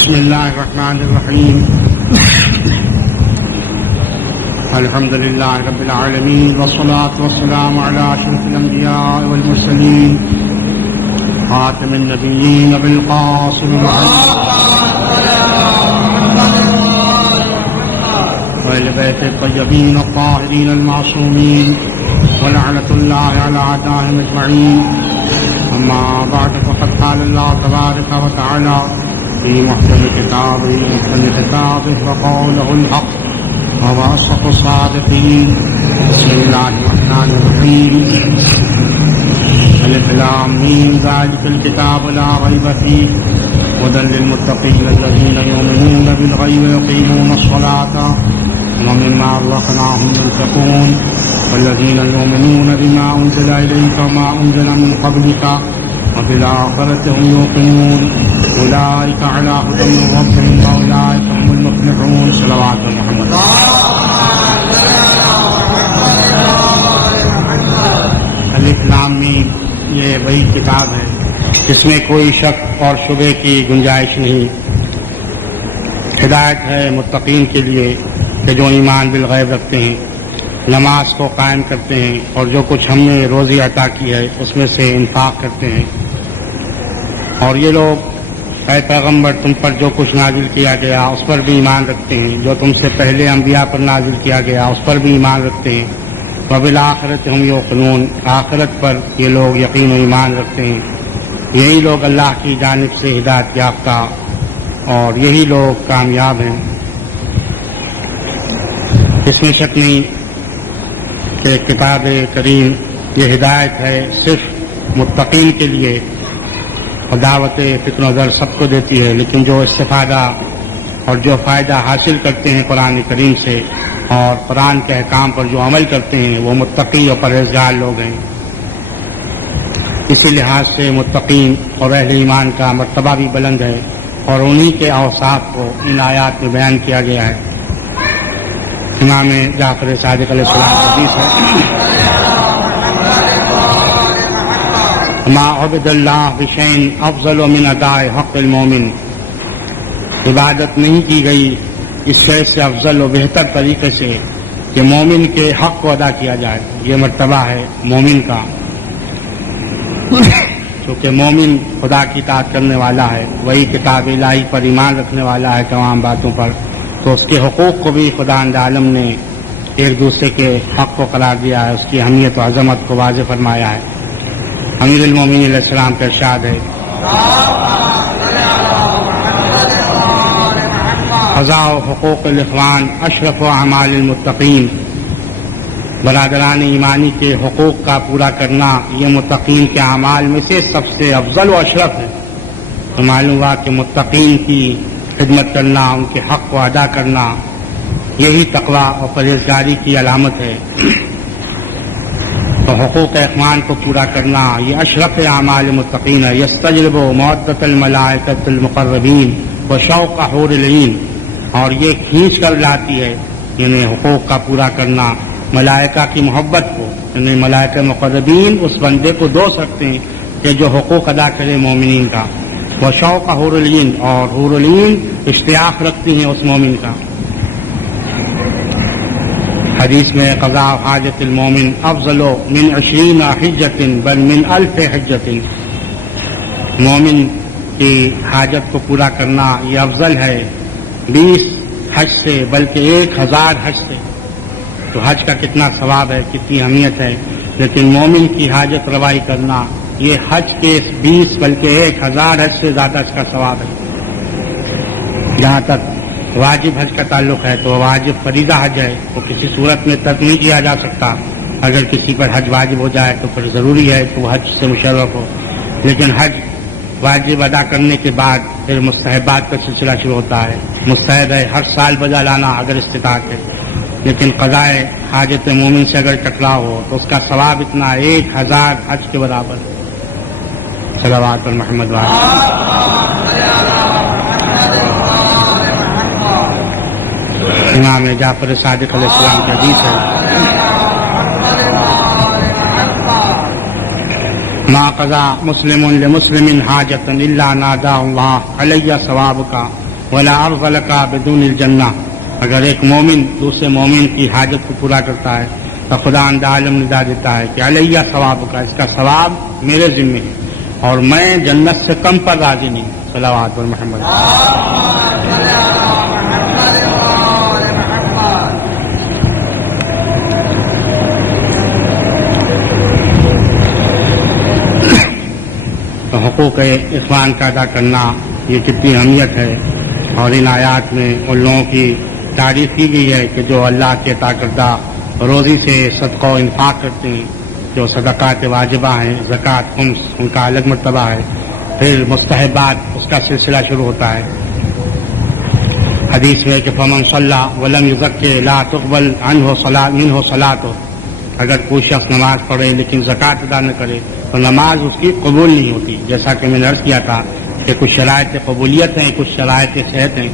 بسم الله الرحمن الرحيم الحمد لله رب العالمين والصلاة والسلام على أشرف الأنبياء والمرسلين خاتم النبيين أبي القاسم محمد وآل بيته الطيبين الطاهرين المعصومين ولعنة الله على أعدائهم أجمعين. أما بعد فقد قال الله تبارك وتعالى في محكم كتابه وقوله الحق وهو أصدق الصادقين. بسم الله الرحمن الرحيم. ألف لام ميم ذلك الكتاب لا ريب فيه هدى للمتقين الذين يؤمنون بالغيب ويقيمون الصلاة ومما رزقناهم ينفقون والذين يؤمنون بما أنزل إليك وما أنزل من قبلك وبالآخرة هم يوقنون أولئك على هدى من ربهم وأولئك هم المفلحون. صلوات محمد. الف لام میم یہ وہی کتاب ہے جس میں کوئی شک اور شبے کی گنجائش نہیں. ہدایت ہے متقین کے لیے کہ جو ایمان بالغیب رکھتے ہیں، نماز کو قائم کرتے ہیں اور جو کچھ ہم نے روزی عطا کی ہے اس میں سے انفاق کرتے ہیں. اور یہ لوگ اے پیغمبر تم پر جو کچھ نازل کیا گیا اس پر بھی ایمان رکھتے ہیں، جو تم سے پہلے انبیاء پر نازل کیا گیا اس پر بھی ایمان رکھتے ہیں. وبالآخرۃ ہم یوقنون، آخرت پر یہ لوگ یقین و ایمان رکھتے ہیں. یہی لوگ اللہ کی جانب سے ہدایت یافتہ اور یہی لوگ کامیاب ہیں. اس میں شک نہیں کہ کتاب کریم یہ ہدایت ہے صرف متقین کے لیے اور دعوت فکر و نظر سب کو دیتی ہے، لیکن جو استفادہ اور جو فائدہ حاصل کرتے ہیں قرآن کریم سے اور قرآن کے احکام پر جو عمل کرتے ہیں وہ متقی اور پرہیزگار لوگ ہیں. اسی لحاظ سے متقین اور اہل ایمان کا مرتبہ بھی بلند ہے اور انہی کے اوصاف کو ان آیات میں بیان کیا گیا ہے. امام جعفر صادق علیہ السلام حدیث ہے ما عبد اللہ بشین افضل من اداء حق المومن، عبادت نہیں کی گئی اس شے سے افضل و بہتر طریقے سے کہ مومن کے حق کو ادا کیا جائے. یہ مرتبہ ہے مومن کا، چونکہ مومن خدا کی اطاعت کرنے والا ہے، وہی کتاب الہی پر ایمان رکھنے والا ہے تمام باتوں پر، تو اس کے حقوق کو بھی خدا عالم نے ایک دوسرے کے حق کو قرار دیا ہے، اس کی اہمیت و عظمت کو واضح فرمایا ہے. امیر المومنین علیہ السلام کا ارشاد ہے قضاء حقوق الاخوان اشرف اعمال المتقین، برادران ایمانی کے حقوق کا پورا کرنا یہ متقین کے اعمال میں سے سب سے افضل و اشرف ہے. تو معلوم ہوا کہ متقین کی خدمت کرنا، ان کے حق کو ادا کرنا یہی تقویٰ اور پرہیزگاری کی علامت ہے. تو حقوق اخوان کو پورا کرنا یہ اشرف اعمال متقین ہے. یستجلب مودۃ الملائکۃ المقربین وشوق حور العین، اور یہ کھینچ کر لاتی ہے یعنی حقوق کا پورا کرنا ملائکہ کی محبت کو، یعنی ملائکہ مقربین اس بندے کو دوست رکھتے ہیں کہ جو حقوق ادا کرے مومنین کا. وشوق حور العین، اور حور العین اشتیاق رکھتی ہیں اس مومن کا. حدیث میں قضاء حاجت المومن افضل من 20 حجۃ بل من 1000 حجۃ، مومن کی حاجت کو پورا کرنا یہ افضل ہے 20 حج سے بلکہ 1000 حج سے. تو حج کا کتنا ثواب ہے، کتنی اہمیت ہے، لیکن مومن کی حاجت روائی کرنا یہ حج کے 20 بلکہ 1000 حج سے زیادہ اس کا ثواب ہے. جہاں تک واجب حج کا تعلق ہے تو واجب فریضہ حج ہے، تو کسی صورت میں ترک نہیں کیا جا سکتا. اگر کسی پر حج واجب ہو جائے تو پھر ضروری ہے کہ وہ حج سے مشرف ہو، لیکن حج واجب ادا کرنے کے بعد پھر مستحبات کا سلسلہ شروع ہوتا ہے. مستحب ہے ہر سال بجا لانا اگر استطاعت ہے، لیکن قضاء حاجت مومن سے اگر ٹکراؤ ہو تو اس کا ثواب اتنا 1000 حج کے برابر. صلوات محمد وعلیہ. امام جعفر صادق علیہ السلام کی حدیث ہے ما قضا مسلم لمسلم حاجة الا نادى الله علی ثوابک ولا عرض لك بدون الجنہ، اگر ایک مومن دوسرے مومن کی حاجت کو پورا کرتا ہے تو خدا عالم ندا دیتا ہے کہ علیہ ثواب کا، اس کا ثواب میرے ذمہ ہے اور میں جنت سے کم پر راضی نہیں۔ صلوات پر محمد۔ تو حقوق اخوان کا ادا کرنا یہ کتنی اہمیت ہے، اور ان آیات میں ان لوگوں کی تعریف کی گئی ہے کہ جو اللہ کے عطا کردہ روزی سے صدقہ و انفاق کرتے ہیں، جو صدقات واجبہ ہیں، زکوٰۃ، خمس، ان کا الگ مرتبہ ہے، پھر مستحبات اس کا سلسلہ شروع ہوتا ہے۔ حدیث میں کہ فمن صلی ولم یزکی لا تقبل عنہ صلاۃ، اگر کوئی شخص نماز پڑھے لیکن زکوٰۃ ادا نہ کرے تو نماز اس کی قبول نہیں ہوتی۔ جیسا کہ میں نے عرض کیا تھا کہ کچھ شرائط قبولیت ہیں، کچھ شرائط صحت ہیں۔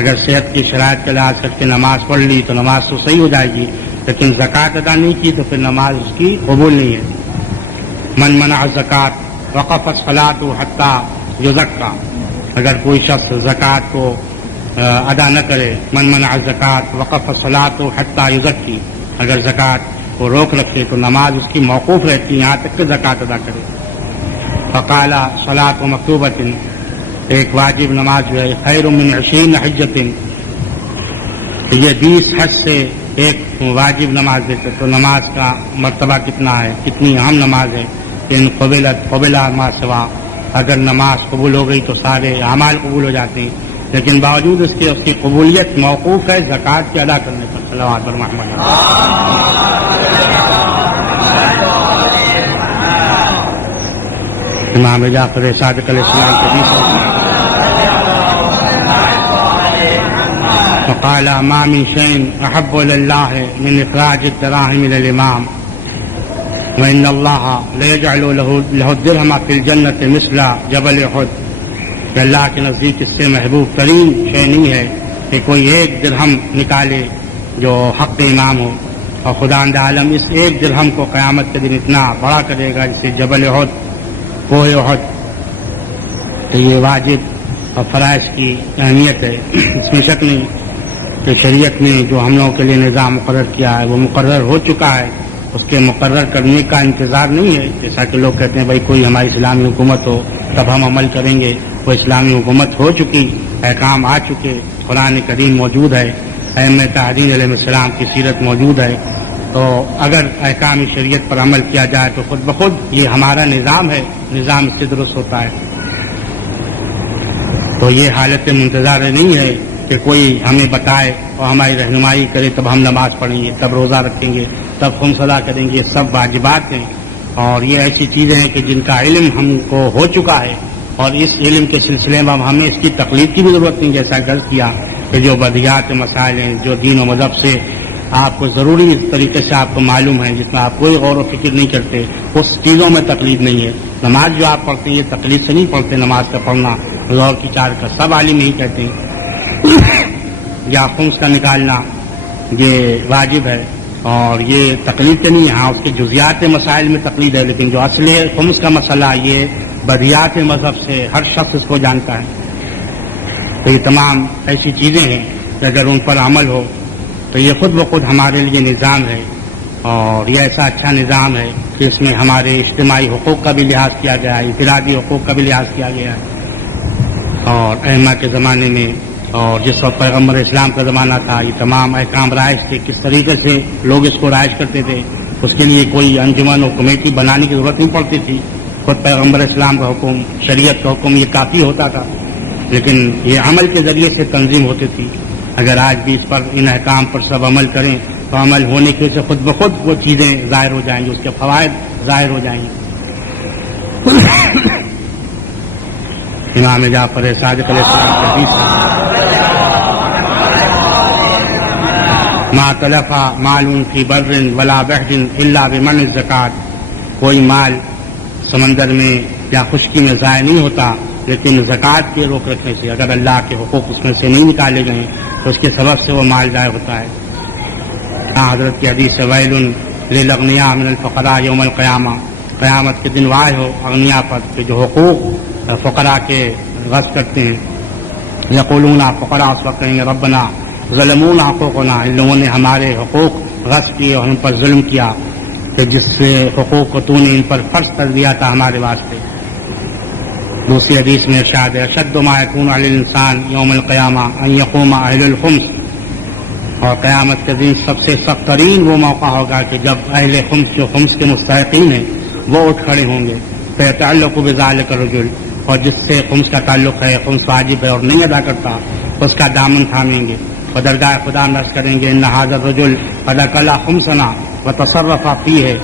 اگر صحت کی شرائط کا لحاظ کر کے نماز پڑھ لی تو نماز تو صحیح ہو جائے گی، لیکن زکوٰۃ ادا نہیں کی تو پھر نماز اس کی قبول نہیں ہے۔ من منع الزکوٰۃ وقف الصلاۃ حتی یزکی، اگر کوئی شخص زکوٰۃ کو ادا نہ کرے، من منع الزکوٰۃ وقف الصلاۃ حتی یزکی، اگر زکوٰۃ کو روک رکھے تو نماز اس کی موقوف رہتی ہے یہاں تک کہ زکوٰۃ ادا کرے۔ فقال صلاۃ مکتوبۃ، ایک واجب نماز جو ہے، خیر من 20 حجۃ، یہ 20 حج سے ایک واجب نماز دیتے، تو نماز کا مرتبہ کتنا ہے، کتنی اہم نماز ہے۔ ان قبل ما سوا، اگر نماز قبول ہو گئی تو سارے اعمال قبول ہو جاتے ہیں، لیکن باوجود اس کے اس کی قبولیت موقوف ہے زکوٰۃ کے ادا کرنے پر۔ صلوات پر محمد۔ امام جعفر صادق علیہ السلام کے حدیث فقال ما من شيء احب الى الله من اخراج الدراهم الى الامام وان الله ليجعل له الدرهم في الجنه مثل جبل احد، کہ اللہ کے نزدیک اس سے محبوب ترین شے نہیں ہے کہ کوئی ایک درہم نکالے جو حق امام ہو، اور خدا عالم اس ایک درہم کو قیامت کے دن اتنا بڑا کرے گا جسے جبل احد، کوہ احد۔ تو یہ واجب اور فرائض کی اہمیت ہے، اس میں شک نہیں کہ شریعت نے جو ہم لوگوں کے لیے نظام مقرر کیا ہے وہ مقرر ہو چکا ہے، اس کے مقرر کرنے کا انتظار نہیں ہے۔ جیسا کہ لوگ کہتے ہیں بھائی کوئی ہماری اسلامی حکومت ہو تب ہم عمل کریں گے، وہ اسلامی حکومت ہو چکی، احکام آ چکے، قرآن کریم موجود ہے، ائمہ تعدین علیہ السلام کی سیرت موجود ہے، تو اگر احکام شریعت پر عمل کیا جائے تو خود بخود یہ ہمارا نظام ہے، نظام اس سے درست ہوتا ہے۔ تو یہ حالت منتظر نہیں ہے کہ کوئی ہمیں بتائے اور ہماری رہنمائی کرے تب ہم نماز پڑھیں گے، تب روزہ رکھیں گے، تب خمس ادا کریں گے، سب واجبات ہیں، اور یہ ایسی چیزیں ہیں کہ جن کا علم ہم کو ہو چکا ہے، اور اس علم کے سلسلے میں اب ہمیں اس کی تقلید کی بھی ضرورت نہیں۔ جیسا غرض کیا کہ جو بدیہات مسائل ہیں جو دین و مذہب سے آپ کو ضروری اس طریقے سے آپ کو معلوم ہے، جس میں آپ کوئی غور و فکر نہیں کرتے، اس چیزوں میں تقلید نہیں ہے۔ نماز جو آپ پڑھتے ہیں یہ تقلید سے نہیں پڑھتے، نماز کا پڑھنا ظہر کی 4 کا سب عالم یہی کہتے ہیں، یا خمس کا نکالنا یہ واجب ہے، اور یہ تقلید سے نہیں، ہاں اس کے جزیات مسائل میں تقلید ہے، لیکن جو اصل خمس کا مسئلہ یہ بدیہات مذہب سے ہر شخص اس کو جانتا ہے۔ تو یہ تمام ایسی چیزیں ہیں کہ اگر ان پر عمل ہو تو یہ خود بخود ہمارے لیے نظام ہے، اور یہ ایسا اچھا نظام ہے کہ اس میں ہمارے اجتماعی حقوق کا بھی لحاظ کیا گیا ہے، انفرادی حقوق کا بھی لحاظ کیا گیا ہے۔ اور ائمہ کے زمانے میں اور جس وقت پیغمبر اسلام کا زمانہ تھا یہ تمام احکام رائج تھے، کس طریقے سے لوگ اس کو رائج کرتے تھے، اس کے لیے کوئی انجمن اور کمیٹی بنانے کی ضرورت نہیں پڑتی تھی، خود پیغمبر اسلام کا حکم، شریعت کا حکم یہ کافی ہوتا تھا، لیکن یہ عمل کے ذریعے سے تنظیم ہوتی تھی۔ اگر آج بھی اس پر ان احکام پر سب عمل کریں تو عمل ہونے کی وجہ سے خود بخود وہ چیزیں ظاہر ہو جائیں گی، اس کے فوائد ظاہر ہو جائیں گے۔ امام جعفر صادق علیہ السلام کی حدیث ما تلف مال فی بر ولا بحر الا بمنع الزکوٰۃ، کوئی مال سمندر میں یا خشکی میں ضائع نہیں ہوتا لیکن زکوٰۃ کے روک رکھنے سے، اگر اللہ کے حقوق اس میں سے نہیں نکالے گئے تو اس کے سبب سے وہ مال ضائع ہوتا ہے۔ حضرت کی حدیث ویل للاغنیاء من الفقراء یوم القیامہ، قیامت کے دن وائے ہو اغنیاء پر کہ جو حقوق فقراء کے غصب کرتے ہیں، یقولون فقراء اس وقت کہیں گے ربنا ظلمونا حقوقنا، ان لوگوں نے ہمارے حقوق غصب کیے اور ان پر ظلم کیا، کہ جس سے حقوق کو تو نے ان پر فرض کر دیا تھا ہمارے واسطے۔ دوسری حدیث میں ارشاد ہے اشد ما یکون علی الانسان یوم القیامہ ان یقوم اہل الخمس، اور قیامت کے دن سب سے سخت ترین وہ موقع ہوگا کہ جب اہل خمس جو خمس کے مستحقین ہیں وہ اٹھ کھڑے ہوں گے، فیتعلق بذلک الرجل، اور جس سے خمس کا تعلق ہے، خمس واجب ہے اور نہیں ادا کرتا، اس کا دامن تھامیں گے، درگاہ خدا نرس کریں گے ان ھذا الرجل قد اکل خمسنا وتصرف فیہ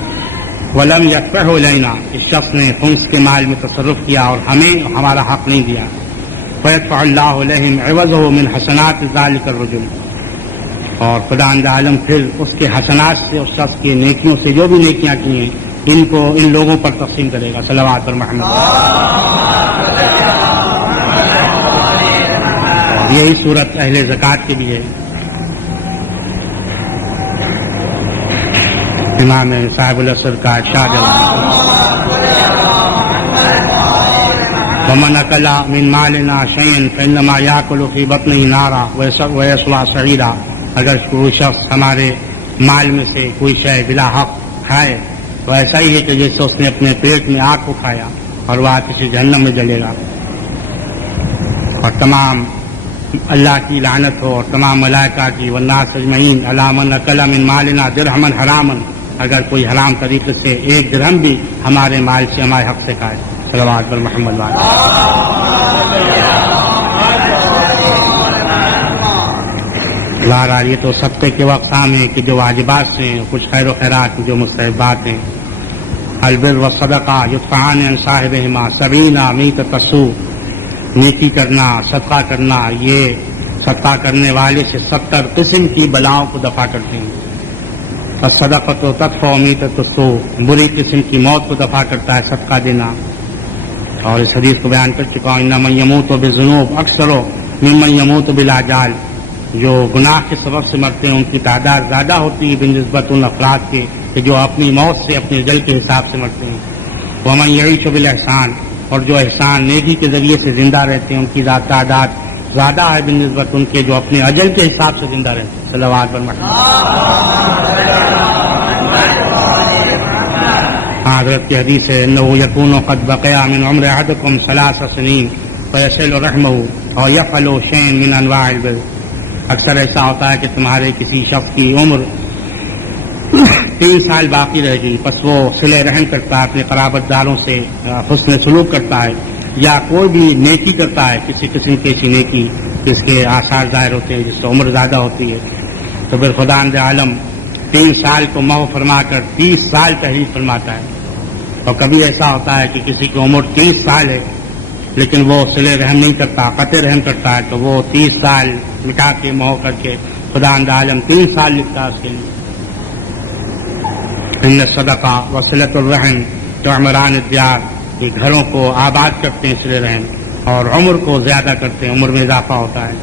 ولم یدفعه الینا، اس شخص نے خمس کے مال میں تصرف کیا اور ہمیں ہمارا حق نہیں دیا، فیدفع اللہ علیہم عوضہ من حسنات ذلک الرجل، اور خدا عالم پھر اس کے حسنات سے، اس شخص کی نیکیوں سے جو بھی نیکیاں کی ہیں ان کو ان لوگوں پر تقسیم کرے گا۔ صلوات پر محمد۔ یہی صورت اہل زکوٰۃ کے لیے ہے۔ امام صاحب العصر کا ارشاد ہے ومن اکل من مالنا شیئا فانما یاکل فی بطنہ نارا ویصلی سعیرا، اگر کوئی شخص ہمارے مال میں سے کوئی شے بلا حق کھائے تو ایسا ہی ہے کہ جیسے اس نے اپنے پیٹ میں آگ کو کھایا اور وہ کسی جہنم میں جلے گا۔ اور تمام اللہ کی لعنت ہو اور تمام ملائکہ کی والناس اجمعین علی من اکل من مالنا درہما حراما، اگر کوئی حرام طریقے سے ایک درہم بھی ہمارے مال سے ہمارے حق سے کھائے۔ صلوات پر محمد وعلیہ۔ بہرحال یہ تو صدقے کے اقسام ہیں کہ جو واجبات سے ہیں، کچھ خیر و خیرات جو مستحبات ہیں۔ البر والصدقہ یدفعان عن صاحبہما 70 میتۃ السوء، نیکی کرنا، صدقہ کرنا، یہ صدقہ کرنے والے سے 70 قسم کی بلاؤں کو دفع کرتے ہیں۔ الصدقۃ تدفع میتۃ السوء، بری قسم کی موت کو دفع کرتا ہے صدقہ دینا۔ اور اس حدیث کو بیان کر چکا ہوں ان من یموت بالذنوب اکثر ممن یموت بالاجال، جو گناہ کے سبب سے مرتے ہیں ان کی تعداد زیادہ ہوتی ہے بنسبت ان افراد کے کہ جو اپنی موت سے اپنے اجل کے حساب سے مرتے ہیں۔ ومن یعیش بالاحسان، اور جو احسان نیکی کے ذریعے سے زندہ رہتے ہیں ان کی تعداد زیادہ ہے بنسبت ان کے جو اپنے اجل کے حساب سے زندہ رہتے ہیں۔ صلوات پر محمد۔ حضرت کی حدیث ہے انه یکون قد بقی من عمر احدکم 3 سنین فیصل رحمہ اور یفعل شیئا من انواع البر، اکثر ایسا ہوتا ہے کہ تمہارے کسی شخص کی عمر 3 سال باقی رہ گئی، پس وہ صلہ رحم کرتا ہے، اپنے قرابت داروں سے حسن سلوک کرتا ہے، یا کوئی بھی نیکی کرتا ہے کسی قسم کی ایسی نیکی جس کے آثار ظاہر ہوتے ہیں، جس سے عمر زیادہ ہوتی ہے، تو پھر خدا عالم 3 سال کو محو فرما کر 30 سال تحریر فرماتا ہے۔ اور کبھی ایسا ہوتا ہے کہ کسی کی عمر 30 سال ہے لیکن وہ صلہ رحم نہیں کرتا، قطع رحم کرتا ہے، تو وہ 30 سال مٹا کے محو کر کے خدا عالم 3 سال لکھتا ہے اس کے لیے۔ ان الصدقہ وصلۃ الرحم تعمران الدیار، یہ گھروں کو آباد کرتے ہیں صلہ رحم، اور عمر کو زیادہ کرتے ہیں، عمر میں اضافہ ہوتا ہے۔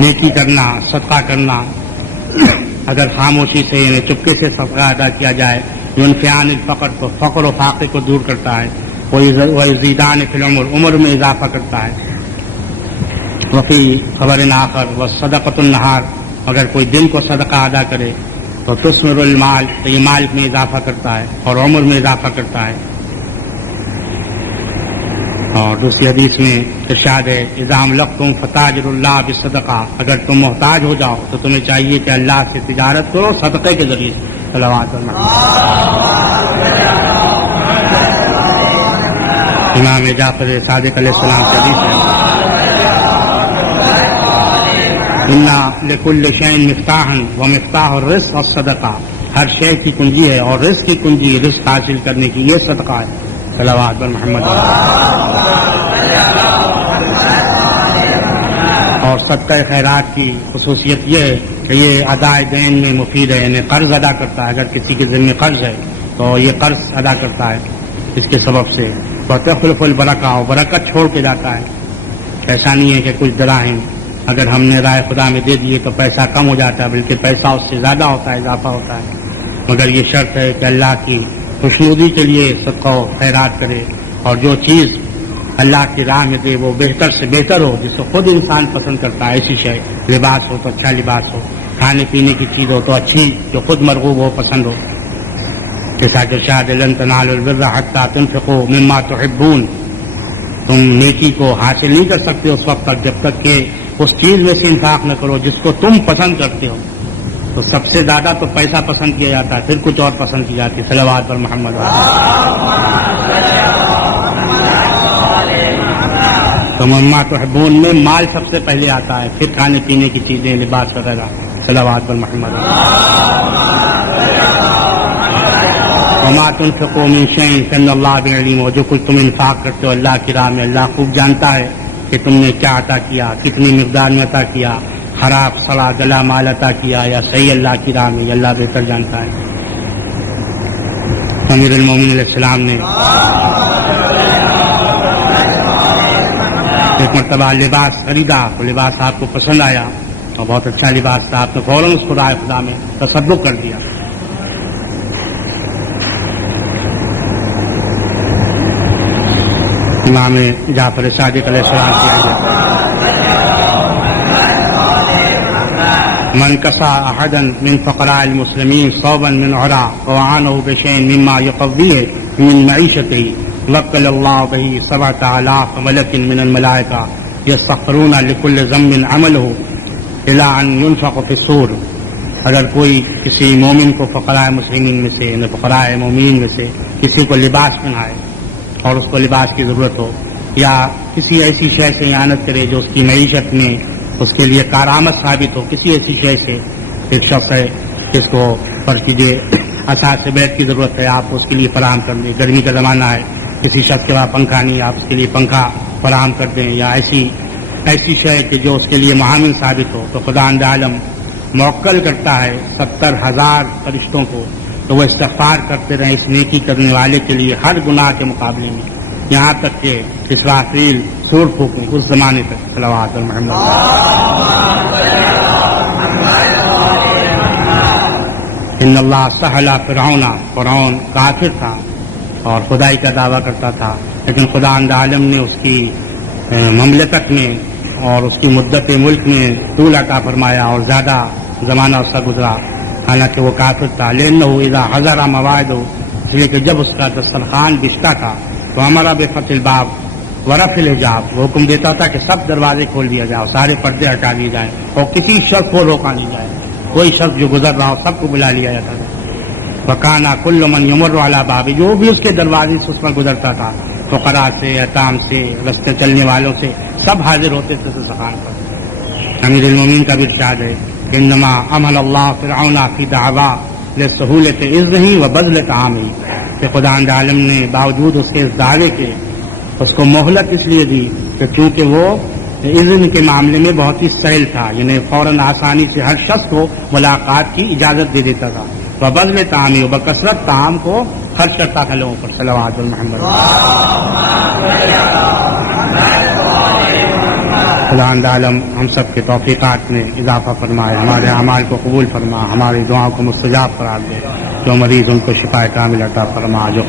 نیکی کرنا، صدقہ کرنا، اگر خاموشی سے یعنی چپکے سے صدقہ ادا کیا جائے، ينفعان الفقر، تو فقر و فاقے کو دور کرتا ہے، ويزيدان في العمر، عمر میں اضافہ کرتا ہے۔ وفي خبر آخر والصدقۃ النہار، اگر کوئی دن کو صدقہ ادا کرے تو تثمر المال، تو یہ مال میں اضافہ کرتا ہے اور عمر میں اضافہ کرتا ہے۔ اور دوسری حدیث میں ارشاد ہے اذا املقتم فتاجروا اللہ بالصدقہ، اگر تم محتاج ہو جاؤ تو تمہیں چاہیے کہ اللہ سے تجارت کرو صدقے کے ذریعے۔ صلوات اللہ۔ امام جعفر صادق علیہ السلام سے حدیث ہے ان لکل شیء مفتاحا ومفتاح الرزق الصدقہ، ہر شے کی کنجی ہے اور رزق کی کنجی، رزق حاصل کرنے کی یہ صدقہ ہے۔ صلوات بر محمد۔ اور صدقہ خیرات کی خصوصیت یہ ہے کہ یہ ادائے دین میں مفید ہے، یعنی قرض ادا کرتا ہے، اگر کسی کے ذمہ قرض ہے تو یہ قرض ادا کرتا ہے، اس کے سبب سے وتخلف البرکہ، اور برکت چھوڑ کے جاتا ہے۔ ایسا نہیں ہے کہ کچھ دراہم اگر ہم نے رائے خدا میں دے دیے تو پیسہ کم ہو جاتا ہے، بلکہ پیسہ اس سے زیادہ ہوتا ہے، اضافہ ہوتا ہے۔ مگر یہ شرط ہے کہ اللہ کی خوشنودی کے لیے صدقہ و خیرات کرے، اور جو چیز اللہ کی راہ میں دے وہ بہتر سے بہتر ہو جس کو خود انسان پسند کرتا ہے ایسی شے. لباس ہو تو اچھا لباس ہو, کھانے پینے کی چیز ہو تو اچھی جو خود مرغوب ہو, پسند ہو. جیسا کہ ارشاد لن تنالوا البر حتى تنفقوا مما تحبون, تم نیکی کو حاصل نہیں کر سکتے اس وقت تک جب تک کہ اس چیز میں سے انفاق نہ کرو جس کو تم پسند کرتے ہو. تو سب سے زیادہ تو پیسہ پسند کیا جاتا ہے, پھر کچھ اور پسند کی جاتی ہے. صلوات پر محمد. تو مما تحبون میں مال سب سے پہلے آتا ہے, پھر کھانے پینے کی چیزیں, لباس وغیرہ. صلوات پر محمد. وما تنفقوا من شيء فإن الله به عليم, جو کچھ تم انفاق کرتے ہو اللہ کی راہ میں اللہ خوب جانتا ہے کہ تم نے کیا عطا کیا, کتنی مقدار میں عطا کیا, خراب سڑا گلا مال عطا کیا یا صحیح اللہ کی راہ میں, اللہ بہتر جانتا ہے. امیر المومنین علیہ السلام نے ایک مرتبہ لباس خریدا تو لباس آپ کو پسند آیا اور بہت اچھا لباس تھا, آپ نے فوراً اس کو رائے خدا میں تصدق کر دیا. امام جعفر صادق علیہ السلام کی حدیث, من کسا احدا من فقراء المسلمین صوبا من عراء وعانه بشيء مما يقضيه من معيشته وكل الله به 7000 ملك من الملائكة يستغفرون لكل ذنب عمله الى ان ينفق في الصور. اگر کوئی کسی مومن کو فقراء مسلمین میں سے, فقراء مومنین میں سے کسی کو لباس پہنائے اور اس کو لباس کی ضرورت ہو, یا کسی ایسی شے سے اعانت کرے جو اس کی معیشت میں اس کے لیے کارآمد ثابت ہو, کسی ایسی شے سے. ایک شخص ہے جس کو فرض کیجیے اثاث بیت کی ضرورت ہے, آپ اس کے لیے فراہم کر دیں. گرمی کا زمانہ ہے, کسی شخص کے پاس پنکھا نہیں, آپ اس کے لیے پنکھا فراہم کر دیں. یا ایسی شے کہ جو اس کے لیے معاون ثابت ہو, تو خدا عالم موکل کرتا ہے 70,000 فرشتوں کو, تو وہ استغفار کرتے رہیں اس نیکی کرنے والے کے لیے ہر گناہ کے مقابلے میں, یہاں تک کہ اسرافیل سور پھونکیں اس زمانے تک. صلوات پر محمد. ان اللہ سہل فرعون کافر تھا اور خدائی کا دعویٰ کرتا تھا, لیکن خدا عالم نے اس کی مملکت میں اور اس کی مدت ملک میں طول عطا فرمایا اور زیادہ زمانہ اس کا گزرا, حالانکہ وہ کافر تھا. لأنه اذا حضر موعده, اس لیے کہ جب اس کا دسترخوان بچتا تھا تو ہمارا بفتح الباب ورفع الحجاب, وہ حکم دیتا تھا کہ سب دروازے کھول دیا جائے, سارے پردے ہٹا دیے جائیں اور کسی شخص کو روکا نہیں جائے. کوئی شخص جو گزر رہا ہو سب کو بلا لیا جاتا تھا. وکانا کل من یمر علی باب, جو بھی اس کے دروازے سے اس پر گزرتا تھا, فقراء سے, یتام سے, رستے چلنے والوں سے, سب حاضر ہوتے تھے دسترخوان پر. امیر المومنین کا بھی ارشاد ہے انما امل اللہ فرعون فی دعوا لسہولت عزہ و بذل طعامہ, کہ خدا عالم نے باوجود اس کے اس دعوے کے اس کو مہلت اس لیے دی کہ چونکہ وہ اذن کے معاملے میں بہت ہی سہل تھا, یعنی فوراً آسانی سے ہر شخص کو ملاقات کی اجازت دے دیتا تھا. و بذل طعامہ, و بکثرت طعام کو خرچ کرتا تھا لوگوں پر. صلوات محمد. خدا عالم ہم سب کے توفیقات میں اضافہ فرمائے, ہمارے اعمال کو قبول فرما, ہماری دعاؤں کو مستجاب قرار دے. جو مریض ان کو شفا کامل عطا فرما, جو